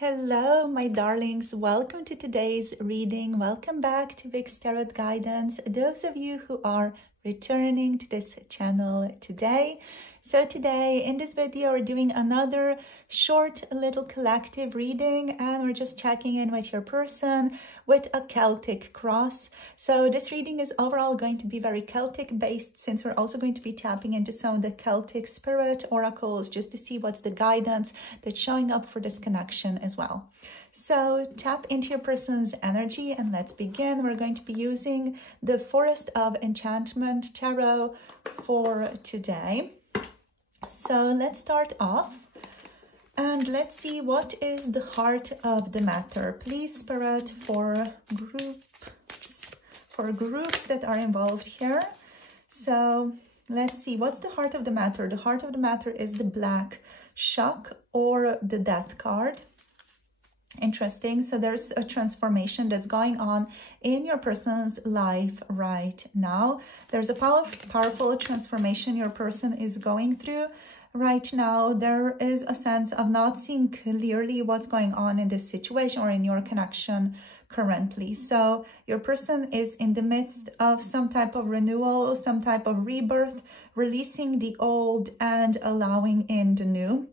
Hello, my darlings. Welcome to today's reading. Welcome back to Vic's Tarot Guidance. Those of you who are returning to this channel today. So today in this video, we're doing another short little collective reading, and we're just checking in with your person with a Celtic cross. So this reading is overall going to be very Celtic based, since we're also going to be tapping into some of the Celtic spirit oracles just to see what's the guidance that's showing up for this connection as well. So tap into your person's energy and let's begin. We're going to be using the Forest of Enchantment Tarot for today. So let's start off and let's see what is the heart of the matter. Please, Spirit, for groups that are involved here. So let's see, what's the heart of the matter? The heart of the matter is the Black Shock or the Death card. Interesting. So there's a transformation that's going on in your person's life right now. There's a powerful transformation your person is going through right now. There is a sense of not seeing clearly what's going on in this situation or in your connection currently. So your person is in the midst of some type of renewal, some type of rebirth, releasing the old and allowing in the new.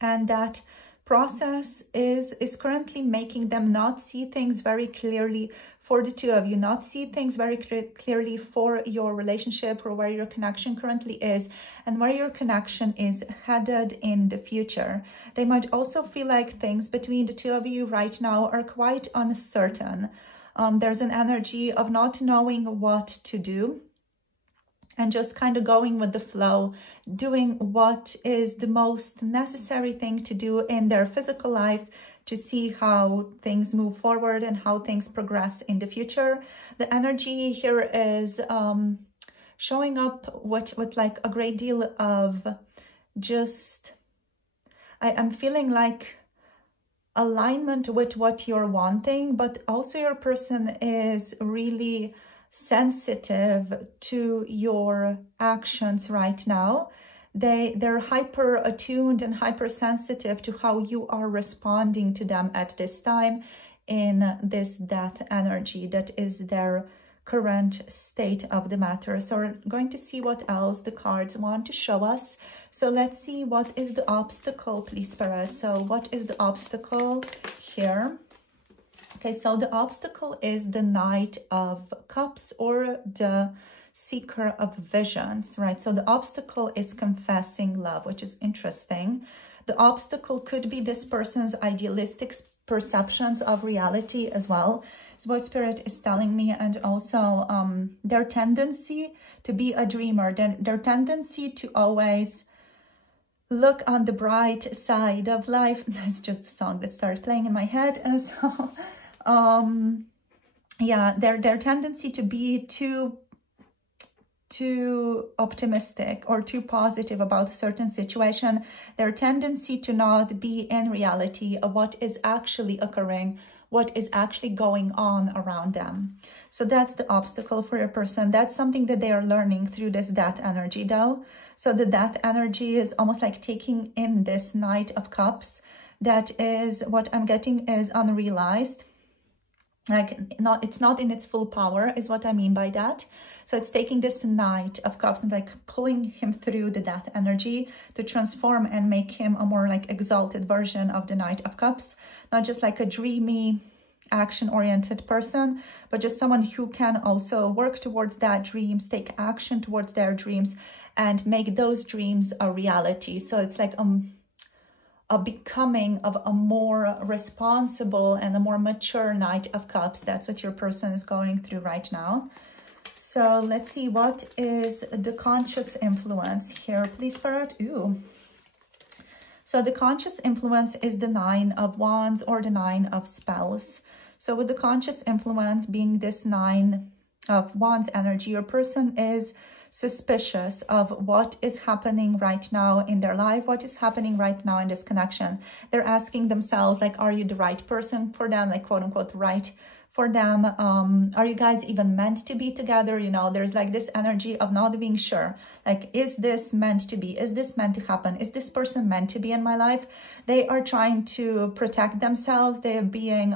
And that process is currently making them not see things very clearly for the two of you, not see things very clearly for your relationship or where your connection currently is and where your connection is headed in the future. They might also feel like things between the two of you right now are quite uncertain. There's an energy of not knowing what to do and just kind of going with the flow, doing what is the most necessary thing to do in their physical life to see how things move forward and how things progress in the future. The energy here is showing up with like a great deal of just, I'm feeling like alignment with what you're wanting, but also your person is really sensitive to your actions right now. They're hyper attuned and hypersensitive to how you are responding to them at this time in this death energy that is their current state of the matter. So we're going to see what else the cards want to show us. So let's see, what is the obstacle, please, Spirit? So what is the obstacle here? Okay, so the obstacle is the Knight of Cups or the Seeker of Visions, right? So the obstacle is confessing love, which is interesting. The obstacle could be this person's idealistic perceptions of reality as well. It's what Spirit is telling me, and also their tendency to be a dreamer, their tendency to always look on the bright side of life. That's just a song that started playing in my head. And so yeah, their tendency to be too optimistic or too positive about a certain situation, their tendency to not be in reality of what is actually occurring, what is actually going on around them. So that's the obstacle for your person. That's something that they are learning through this death energy though. So the death energy is almost like taking in this Knight of Cups. That is what I'm getting is unrealized. Like it's not in its full power is what I mean by that. So it's taking this Knight of Cups and like pulling him through the death energy to transform and make him a more like exalted version of the Knight of Cups. Not just like a dreamy, action-oriented person, but just someone who can also work towards that dreams, take action towards their dreams and make those dreams a reality. So it's like a becoming of a more responsible and a more mature Knight of Cups. That's what your person is going through right now. So let's see, what is the conscious influence here, please, Spirit? Ooh. So the conscious influence is the Nine of Wands or the Nine of Spells. So with the conscious influence being this Nine of Wands energy, your person is suspicious of what is happening right now in their life, what is happening right now in this connection. They're asking themselves, like, are you the right person for them, like quote unquote right for them. Are you guys even meant to be together? You know, there's like this energy of not being sure. Like, is this meant to be? Is this meant to happen? Is this person meant to be in my life? They are trying to protect themselves. They are being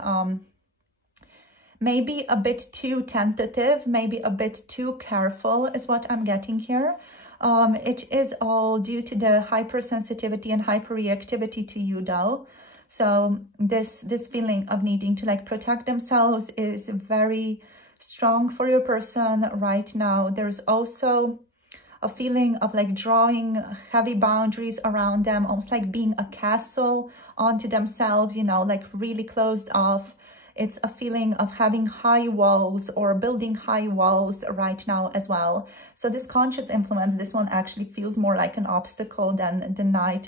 maybe a bit too tentative, maybe a bit too careful is what I'm getting here. It is all due to the hypersensitivity and hyperreactivity to you though. So this feeling of needing to like protect themselves is very strong for your person right now. There's also a feeling of like drawing heavy boundaries around them, almost like being a castle onto themselves, you know, like really closed off. It's a feeling of having high walls or building high walls right now as well. So this conscious influence, this one actually feels more like an obstacle than the Knight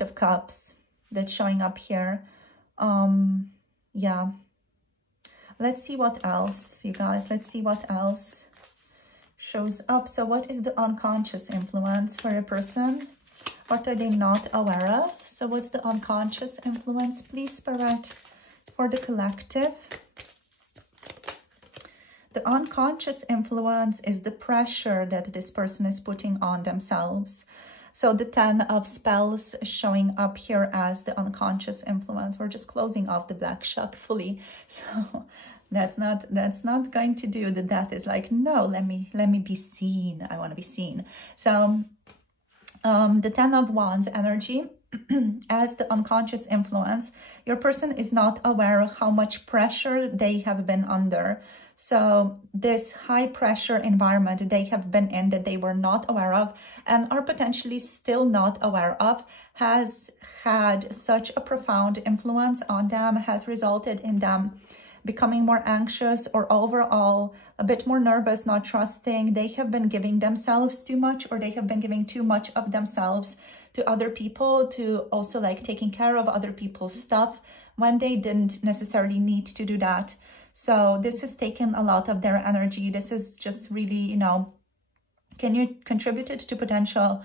of Cups that's showing up here. Yeah. Let's see what else, you guys. Let's see what else shows up. So what is the unconscious influence for a person? What are they not aware of? So what's the unconscious influence, please, Spirit, for the collective? The unconscious influence is the pressure that this person is putting on themselves. So the 10 of Spells showing up here as the unconscious influence. We're just closing off the black shuck fully. So that's not going to do. The Death is like, no, let me be seen. I want to be seen. So the 10 of Wands energy as the unconscious influence, your person is not aware of how much pressure they have been under. So this high pressure environment they have been in that they were not aware of and are potentially still not aware of has had such a profound influence on them, has resulted in them becoming more anxious or overall a bit more nervous, not trusting. They have been giving themselves too much, or they have been giving too much of themselves to other people, to also like taking care of other people's stuff when they didn't necessarily need to do that. So this has taken a lot of their energy. This is just really, you know, can you contribute it to potential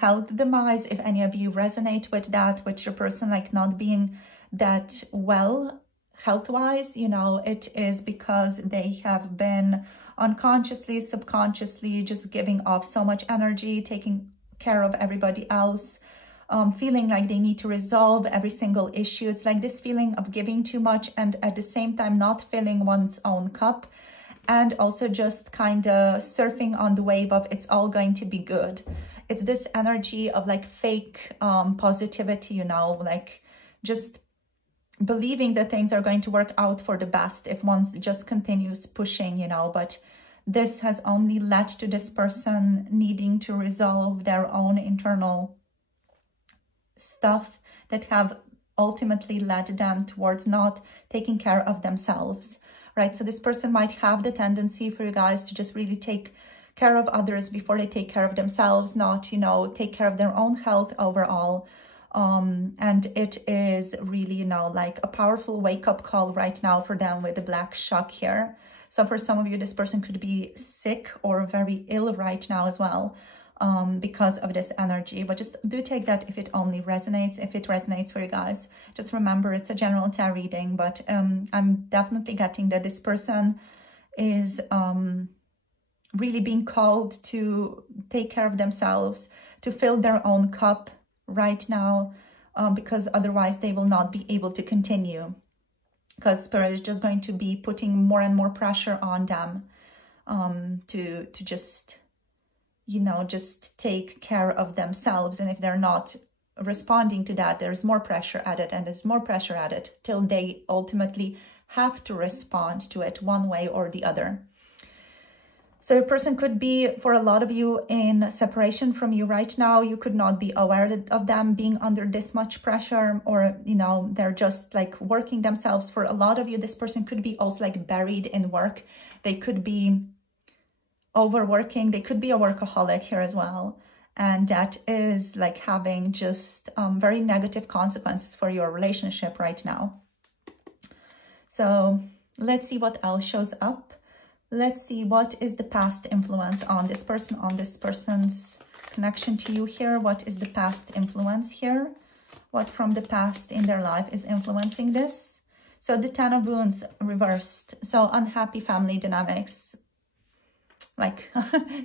health demise if any of you resonate with that, with your person like not being that well health-wise. You know, it is because they have been unconsciously, subconsciously just giving off so much energy, taking care of everybody else, feeling like they need to resolve every single issue. It's like this feeling of giving too much and at the same time not filling one's own cup, and also just kind of surfing on the wave of it's all going to be good. It's this energy of like fake positivity, you know, like just believing that things are going to work out for the best if one just continues pushing, you know. But this has only led to this person needing to resolve their own internal stuff that have ultimately led them towards not taking care of themselves, right? So this person might have the tendency for you guys to just really take care of others before they take care of themselves, not, you know, take care of their own health overall. And it is really, you know, like a powerful wake-up call right now for them with the black shuck here. So for some of you, this person could be sick or very ill right now as well, because of this energy. But just do take that if it only resonates. If it resonates for you guys, just remember it's a general tarot reading, but I'm definitely getting that this person is really being called to take care of themselves, to fill their own cup right now, because otherwise they will not be able to continue, because Spirit is just going to be putting more and more pressure on them to just, you know, just take care of themselves. And if they're not responding to that, there's more pressure added, and there's more pressure added till they ultimately have to respond to it one way or the other. So a person could be, for a lot of you, in separation from you right now. You could not be aware of them being under this much pressure, or, you know, they're just like working themselves. For a lot of you, this person could be also like buried in work. They could be overworking. They could be a workaholic here as well. And that is like having just very negative consequences for your relationship right now. So let's see what else shows up. Let's see what is the past influence on this person's connection to you here. What is the past influence here? What from the past in their life is influencing this? So the Ten of Wands reversed. So unhappy family dynamics. Like,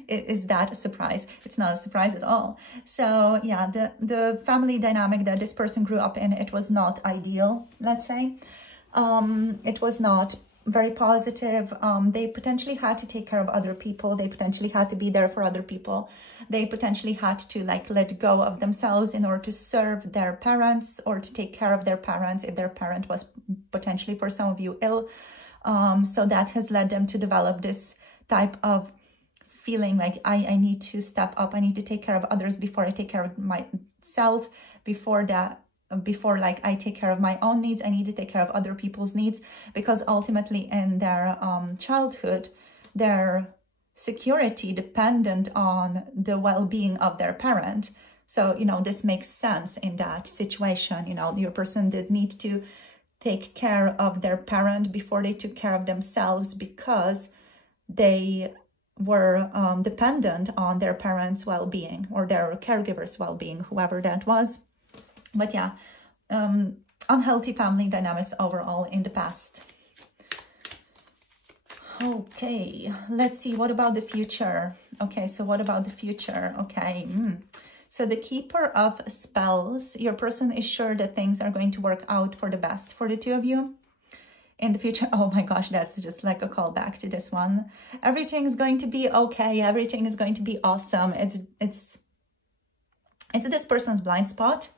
is that a surprise? It's not a surprise at all. So yeah, the family dynamic that this person grew up in, it was not ideal, let's say. It was not very positive. They potentially had to take care of other people. They potentially had to be there for other people. They potentially had to like let go of themselves in order to serve their parents or to take care of their parents if their parent was potentially, for some of you, ill. So that has led them to develop this type of feeling like I need to step up. I need to take care of others before I take care of myself. Before like I take care of my own needs, I need to take care of other people's needs, because ultimately in their childhood, their security dependent on the well-being of their parent. So, you know, this makes sense in that situation. You know, your person did need to take care of their parent before they took care of themselves, because they were dependent on their parents' well-being or their caregiver's well-being, whoever that was. But yeah, unhealthy family dynamics overall in the past. Okay, let's see. What about the future? Okay, so what about the future? Okay, so the Keeper of Spells, your person is sure that things are going to work out for the best for the two of you in the future. Oh my gosh, that's just like a callback to this one. Everything is going to be okay. Everything is going to be awesome. It's this person's blind spot.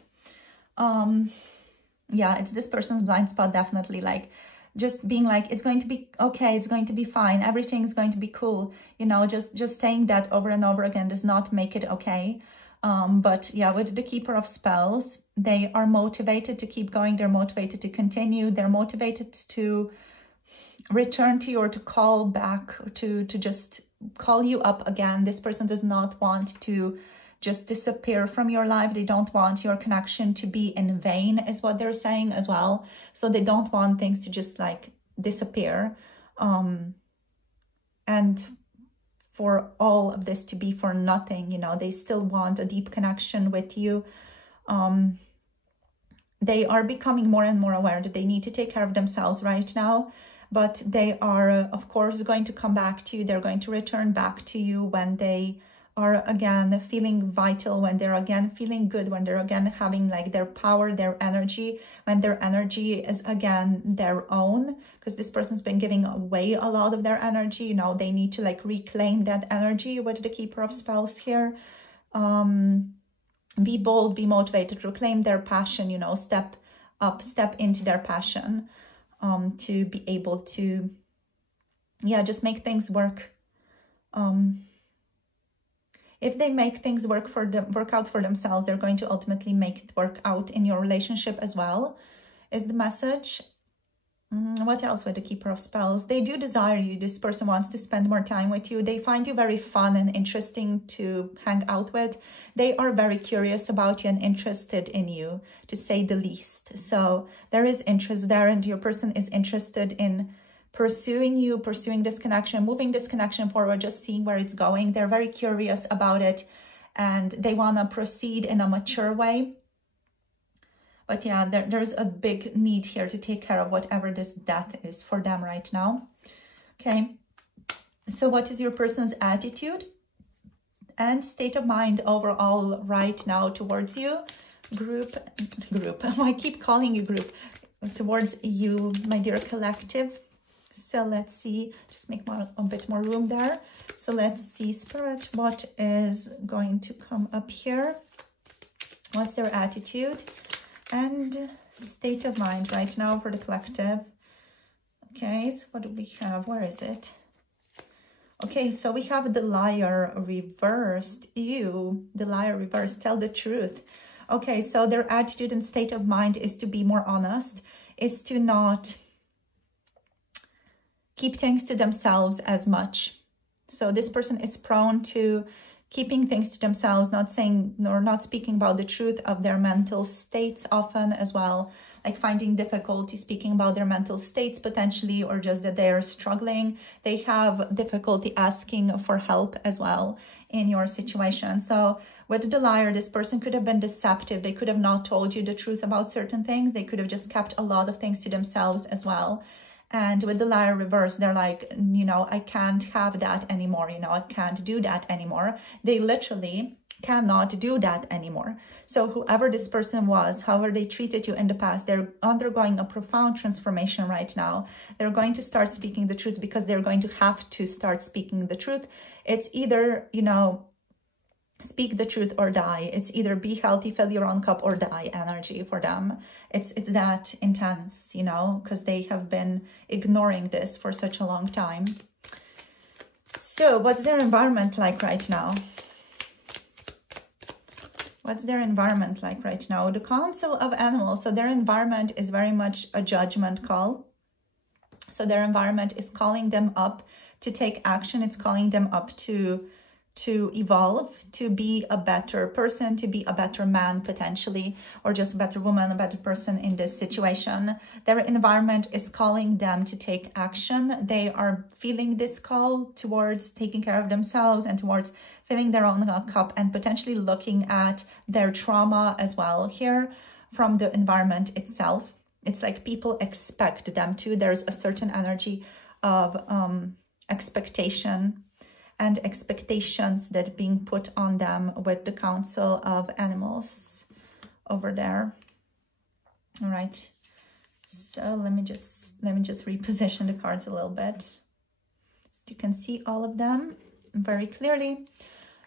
Yeah, it's this person's blind spot, definitely. Like, just being like, it's going to be okay, it's going to be fine, everything's going to be cool. You know, just saying that over and over again does not make it okay. But yeah, with the Keeper of Spells, they are motivated to keep going. They're motivated to continue. They're motivated to return to you or to call back, to just call you up again. This person does not want to just disappear from your life. They don't want your connection to be in vain, is what they're saying as well. So they don't want things to just like disappear. And for all of this to be for nothing, you know, they still want a deep connection with you. They are becoming more and more aware that they need to take care of themselves right now, but they are, of course, going to come back to you. They're going to return back to you when they are again feeling vital, when they're again feeling good, when they're again having like their power, their energy, when their energy is again their own, because this person's been giving away a lot of their energy. You know, they need to like reclaim that energy with the Keeper of Spells here. Be bold, be motivated, reclaim their passion, you know, step up, step into their passion, to be able to, yeah, just make things work. If they make things work out for themselves, they're going to ultimately make it work out in your relationship as well, is the message. What else with the Keeper of Spells? They do desire you. This person wants to spend more time with you. They find you very fun and interesting to hang out with. They are very curious about you and interested in you, to say the least. So there is interest there, and your person is interested in pursuing you, pursuing this connection, moving this connection forward, just seeing where it's going. They're very curious about it, and they want to proceed in a mature way. But yeah, there's a big need here to take care of whatever this death is for them right now. Okay, so what is your person's attitude and state of mind overall right now towards you? Group. I keep calling you group. Towards you, my dear collective. So let's see, just make a bit more room there. So let's see, Spirit, what is going to come up here? What's their attitude and state of mind right now for the collective? Okay, so what do we have? Where is it? Okay, so we have the Liar reversed. You, the Liar reversed, tell the truth. Okay, so their attitude and state of mind is to be more honest, is to not keep things to themselves as much. So this person is prone to keeping things to themselves, not saying or not speaking about the truth of their mental states often as well, like finding difficulty speaking about their mental states potentially, or just that they are struggling. They have difficulty asking for help as well in your situation. So with the liar, this person could have been deceptive. They could have not told you the truth about certain things. They could have just kept a lot of things to themselves as well. And with the liar reverse, they're like, you know, I can't have that anymore. You know, I can't do that anymore. They literally cannot do that anymore. So whoever this person was, however they treated you in the past, they're undergoing a profound transformation right now. They're going to start speaking the truth because they're going to have to start speaking the truth. It's either, you know, speak the truth or die. It's either be healthy, fill your own cup, or die energy for them. It's that intense, you know, because they have been ignoring this for such a long time. So what's their environment like right now? What's their environment like right now? The Council of Animals. So their environment is very much a judgment call. So their environment is calling them up to take action. It's calling them up to evolve, to be a better person, to be a better man potentially, or just a better woman, a better person in this situation. Their environment is calling them to take action. They are feeling this call towards taking care of themselves and towards filling their own cup and potentially looking at their trauma as well here from the environment itself. It's like people expect them to. There's a certain energy of expectation and expectations that being put on them with the Council of Animals over there. All right, so let me just reposition the cards a little bit. You can see all of them very clearly.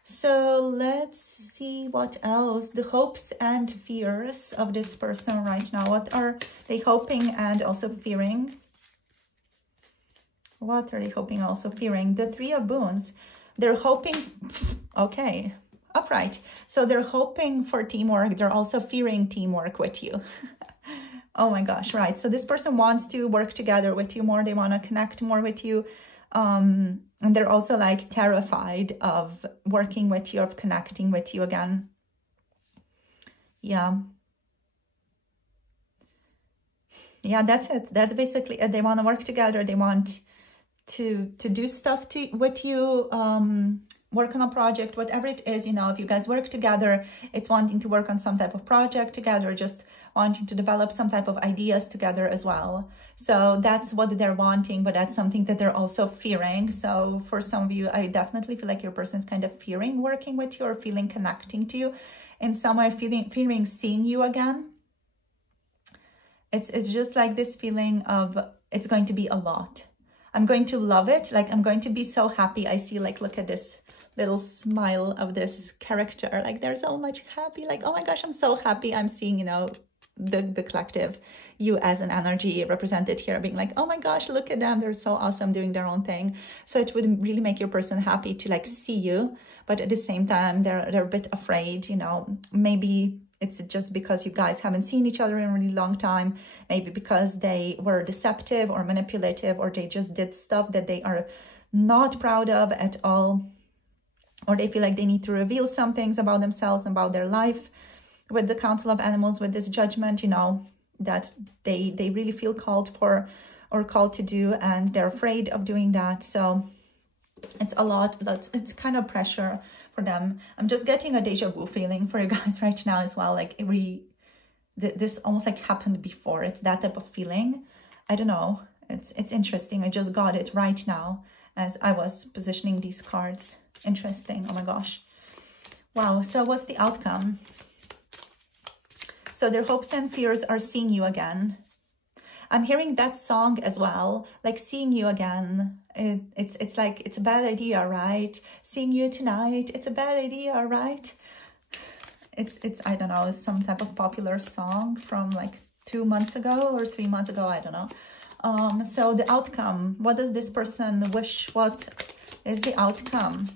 So let's see what else. The hopes and fears of this person right now. What are they hoping and also fearing? What are they hoping, also fearing? The Three of Boons. They're hoping, okay, upright. So they're hoping for teamwork. They're also fearing teamwork with you. Oh my gosh, right. So this person wants to work together with you more. They want to connect more with you. And they're also like terrified of working with you, of connecting with you again. Yeah. Yeah, that's it. That's basically it. They want to work together. They want to do stuff with you, work on a project, whatever it is, you know. If you guys work together, it's wanting to work on some type of project together, just wanting to develop some type of ideas together as well. So that's what they're wanting, but that's something that they're also fearing. So for some of you, I definitely feel like your person's kind of fearing working with you or feeling connecting to you in some way, fearing seeing you again. It's just like this feeling of it's going to be a lot. I'm going to love it. Like, I'm going to be so happy. I see, like, look at this little smile of this character. Like, they're so much happy. Like, oh my gosh, I'm so happy. I'm seeing, you know, the collective, you as an energy represented here, being like, oh my gosh, look at them. They're so awesome doing their own thing. So it would really make your person happy to, like, see you. But at the same time, they're a bit afraid, you know, maybe it's just because you guys haven't seen each other in a really long time, maybe because they were deceptive or manipulative, or they just did stuff that they are not proud of at all, or they feel like they need to reveal some things about themselves, about their life with the Council of Animals, with this judgment, you know, that they really feel called for or called to do, and they're afraid of doing that. So it's a lot. It's kind of pressure for them. I'm just getting a deja vu feeling for you guys right now as well. Like this almost like happened before. It's that type of feeling. I don't know. It's interesting. I just got it right now as I was positioning these cards. Interesting. Oh my gosh. Wow. So what's the outcome? So their hopes and fears are seeing you again. I'm hearing that song as well, like seeing you again. It's like, it's a bad idea, right? Seeing you tonight, it's a bad idea, right? It's I don't know, some type of popular song from like 2 months ago or 3 months ago, I don't know. So the outcome, what does this person wish? What is the outcome?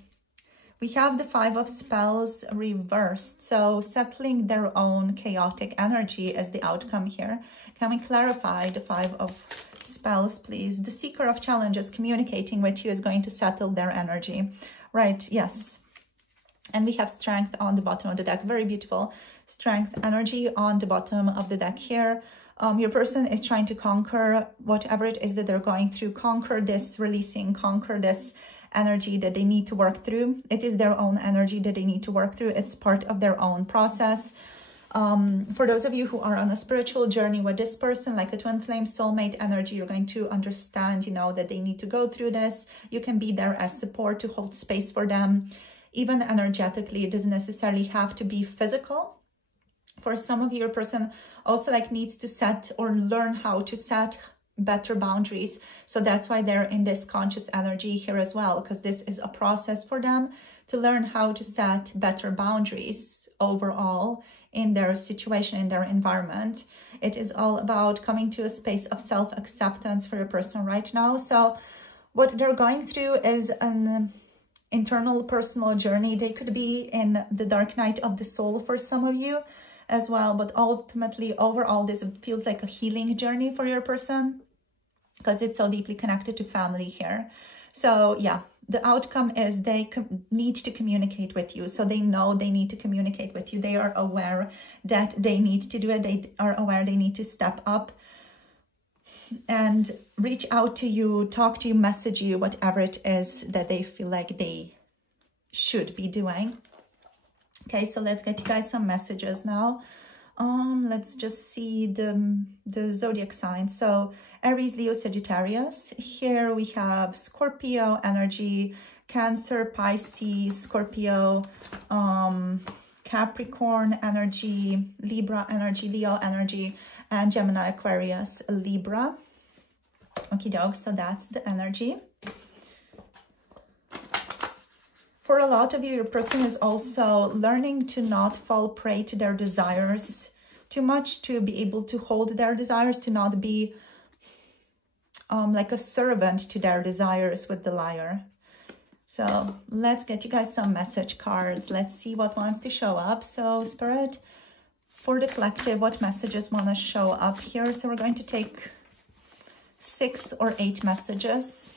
We have the Five of Spells reversed. So settling their own chaotic energy as the outcome here. Can we clarify the Five of Spells, please? The Seeker of Challenges communicating with you is going to settle their energy. Right, yes. And we have strength on the bottom of the deck. Very beautiful strength energy on the bottom of the deck here. Your person is trying to conquer whatever it is that they're going through, conquer this releasing, conquer this energy that they need to work through. It is their own energy that they need to work through. It's part of their own process. For those of you who are on a spiritual journey with this person, like a twin flame soulmate energy, you're going to understand, you know, that they need to go through this. You can be there as support to hold space for them. Even energetically, it doesn't necessarily have to be physical. For some of you, your person also like needs to set or learn how to set better boundaries. So that's why they're in this conscious energy here as well, because this is a process for them to learn how to set better boundaries overall in their situation, in their environment. It is all about coming to a space of self-acceptance for your person right now. So what they're going through is an internal personal journey. They could be in the dark night of the soul for some of you as well, but ultimately overall this feels like a healing journey for your person because it's so deeply connected to family here. So yeah, the outcome is they need to communicate with you. So they know they need to communicate with you. They are aware that they need to do it. They are aware they need to step up and reach out to you, talk to you, message you, whatever it is that they feel like they should be doing. Okay, so let's get you guys some messages now. Let's just see the zodiac signs. So Aries, Leo, Sagittarius. Here we have Scorpio energy, Cancer, Pisces, Scorpio, Capricorn energy, Libra energy, Leo energy, and Gemini, Aquarius, Libra. Okie doke, so that's the energy. For a lot of you, your person is also learning to not fall prey to their desires too much, to be able to hold their desires, to not be like a servant to their desires with the Liar. So let's get you guys some message cards. Let's see what wants to show up. So Spirit, for the collective, what messages want to show up here? So we're going to take 6 or 8 messages.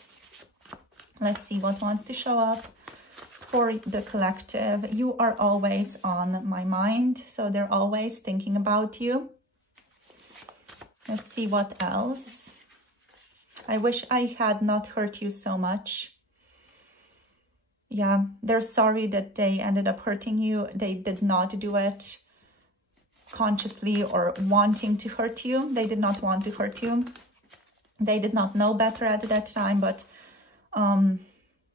Let's see what wants to show up. For the collective, you are always on my mind, so they're always thinking about you. Let's see what else. I wish I had not hurt you so much. Yeah, they're sorry that they ended up hurting you. They did not do it consciously or wanting to hurt you. They did not want to hurt you. They did not know better at that time, but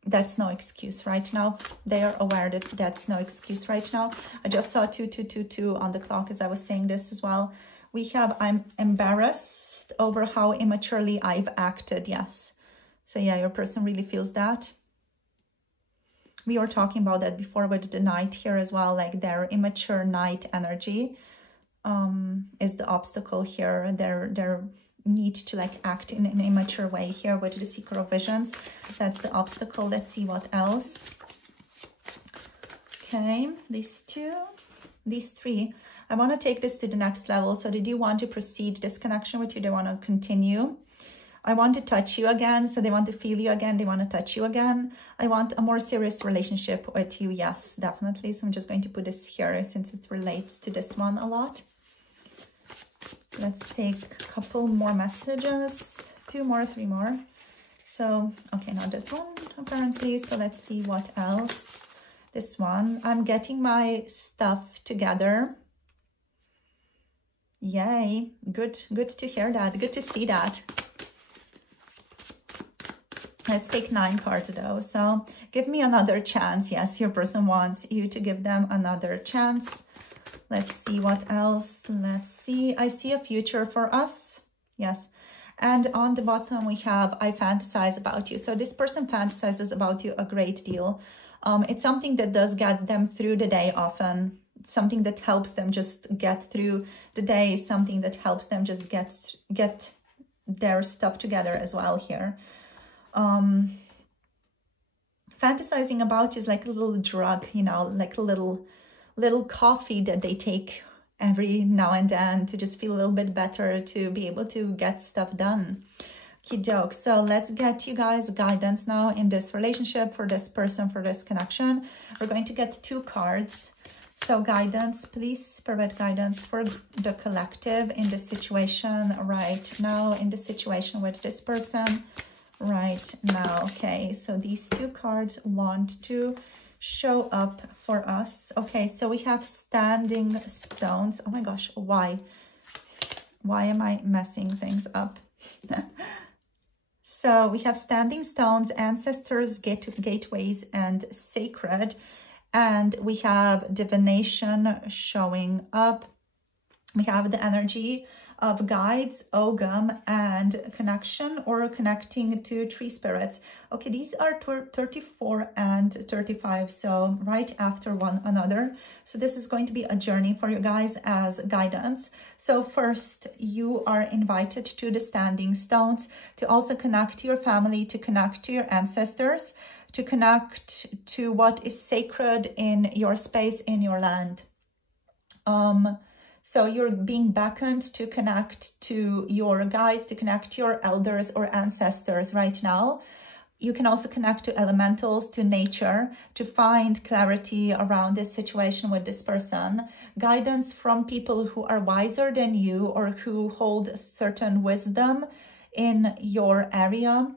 that's no excuse right now. They are aware that that's no excuse right now. I just saw 2222 on the clock as I was saying this as well. We have, I'm embarrassed over how immaturely I've acted. Yes. So yeah, your person really feels that. We were talking about that before with the Knight here as well, like their immature Knight energy is the obstacle here. Their need to like act in an immature way here with the Seeker of Visions. That's the obstacle. Let's see what else. Okay, these 2, these 3. I want to take this to the next level. So they do want to proceed this connection with you. They want to continue. I want to touch you again. So they want to feel you again. They want to touch you again. I want a more serious relationship with you. Yes, definitely. So I'm just going to put this here since it relates to this one a lot. Let's take a couple more messages, 2 more, 3 more. So, okay, not this one apparently. So let's see what else. This one, I'm getting my stuff together. Yay, good to hear that. Good to see that. Let's take 9 cards though. So give me another chance. Yes, your person wants you to give them another chance. Let's see what else. Let's see. I see a future for us. Yes. And on the bottom, we have, I fantasize about you. So this person fantasizes about you a great deal. It's something that does get them through the day often. Something that helps them just get through the day. Something that helps them just get their stuff together as well here. Fantasizing about you is like a little drug, you know, like a little coffee that they take every now and then to just feel a little bit better, to be able to get stuff done. Okey-doke. So let's get you guys guidance now in this relationship, for this person, for this connection. We're going to get 2 cards. So guidance, please, Spirit guidance for the collective in this situation right now, in the situation with this person right now. Okay, so these 2 cards want to show up for us. Okay, so we have standing stones. Oh my gosh, why am I messing things up? So we have standing stones, ancestors, gateways, and sacred. And we have divination showing up. We have the energy of guides, Ogam, and connection or connecting to tree spirits. Okay, these are 34 and 35, so right after one another. So this is going to be a journey for you guys as guidance. So first, you are invited to the standing stones to also connect to your family, to connect to your ancestors, to connect to what is sacred in your space, in your land. So you're being beckoned to connect to your guides, to connect to your elders or ancestors right now. You can also connect to elementals, to nature, to find clarity around this situation with this person. Guidance from people who are wiser than you or who hold certain wisdom in your area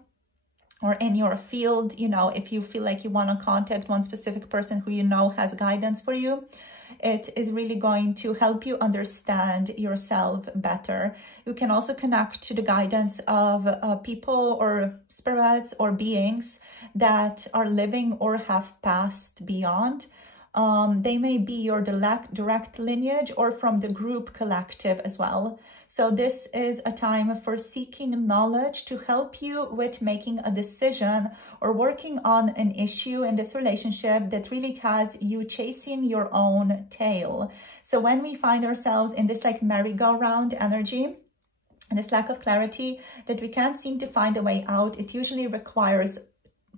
or in your field. You know, if you feel like you want to contact one specific person who you know has guidance for you, it is really going to help you understand yourself better. You can also connect to the guidance of people or spirits or beings that are living or have passed beyond. They may be your direct lineage or from the group collective as well. So this is a time for seeking knowledge to help you with making a decision or working on an issue in this relationship that really has you chasing your own tail. So when we find ourselves in this like merry-go-round energy and this lack of clarity that we can't seem to find a way out, it usually requires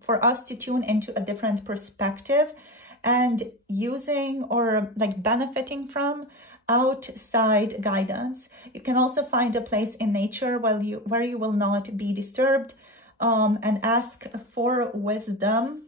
for us to tune into a different perspective and using or like benefiting from outside guidance. You can also find a place in nature where you will not be disturbed, and ask for wisdom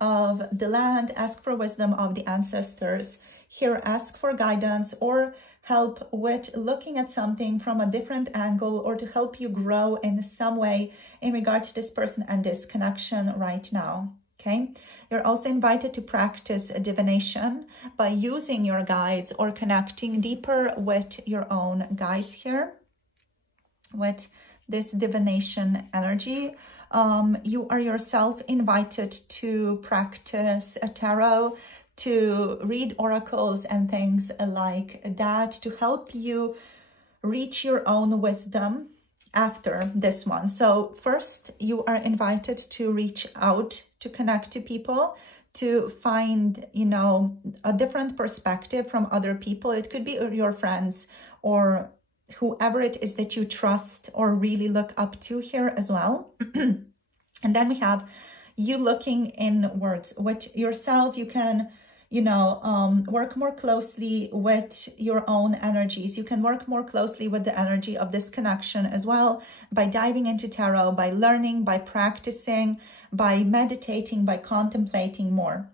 of the land, ask for wisdom of the ancestors. Here, ask for guidance or help with looking at something from a different angle or to help you grow in some way in regard to this person and this connection right now. Okay, you're also invited to practice divination by using your guides or connecting deeper with your own guides here with this divination energy. You are yourself invited to practice a tarot, to read oracles and things like that to help you reach your own wisdom after this one. So first, you are invited to reach out, to connect to people, to find, you know, a different perspective from other people. It could be your friends or whoever it is that you trust or really look up to here as well. And then we have you looking inwards with yourself. You can, you know, work more closely with your own energies. You can work more closely with the energy of this connection as well by diving into tarot, by learning, by practicing, by meditating, by contemplating more.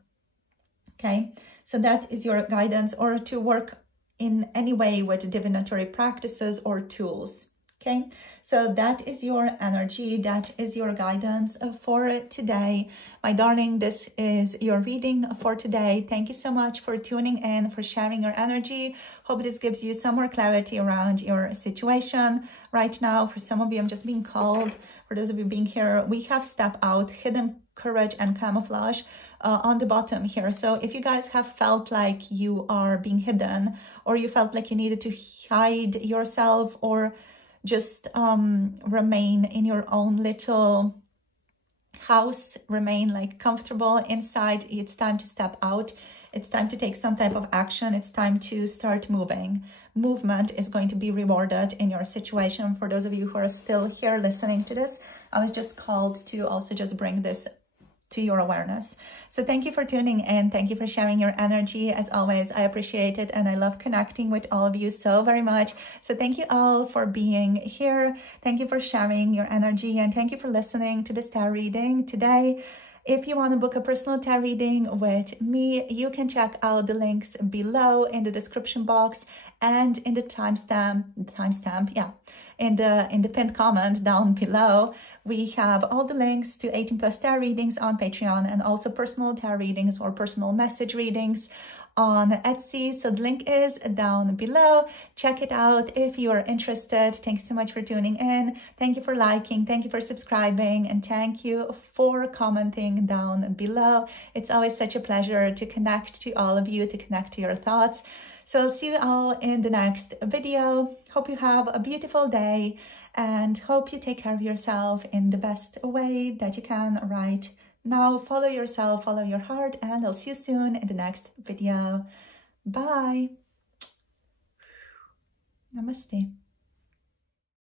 Okay, so that is your guidance, or to work in any way with divinatory practices or tools. Okay, so that is your energy, that is your guidance for today. My darling, this is your reading for today. Thank you so much for tuning in, for sharing your energy. Hope this gives you some more clarity around your situation right now. For some of you, I'm just being called. For those of you being here, we have Step Out, Hidden Courage and Camouflage on the bottom here. So if you guys have felt like you are being hidden, or you felt like you needed to hide yourself, or just remain in your own little house, remain like comfortable inside, it's time to step out. It's time to take some type of action. It's time to start moving. Movement is going to be rewarded in your situation. For those of you who are still here listening to this, I was just called to also just bring this to your awareness. So thank you for tuning in. Thank you for sharing your energy. As always, I appreciate it, and I love connecting with all of you so very much. So thank you all for being here. Thank you for sharing your energy, and thank you for listening to this tarot reading today. If you want to book a personal tarot reading with me, you can check out the links below in the description box and in the timestamp, in the pinned comment down below. We have all the links to 18+ tarot readings on Patreon, and also personal tarot readings or personal message readings on Etsy. So the link is down below. Check it out if you are interested. Thanks so much for tuning in. Thank you for liking, thank you for subscribing, and thank you for commenting down below. It's always such a pleasure to connect to all of you, to connect to your thoughts. So I'll see you all in the next video. Hope you have a beautiful day, and hope you take care of yourself in the best way that you can right now. Follow yourself, follow your heart, and I'll see you soon in the next video. Bye. Namaste.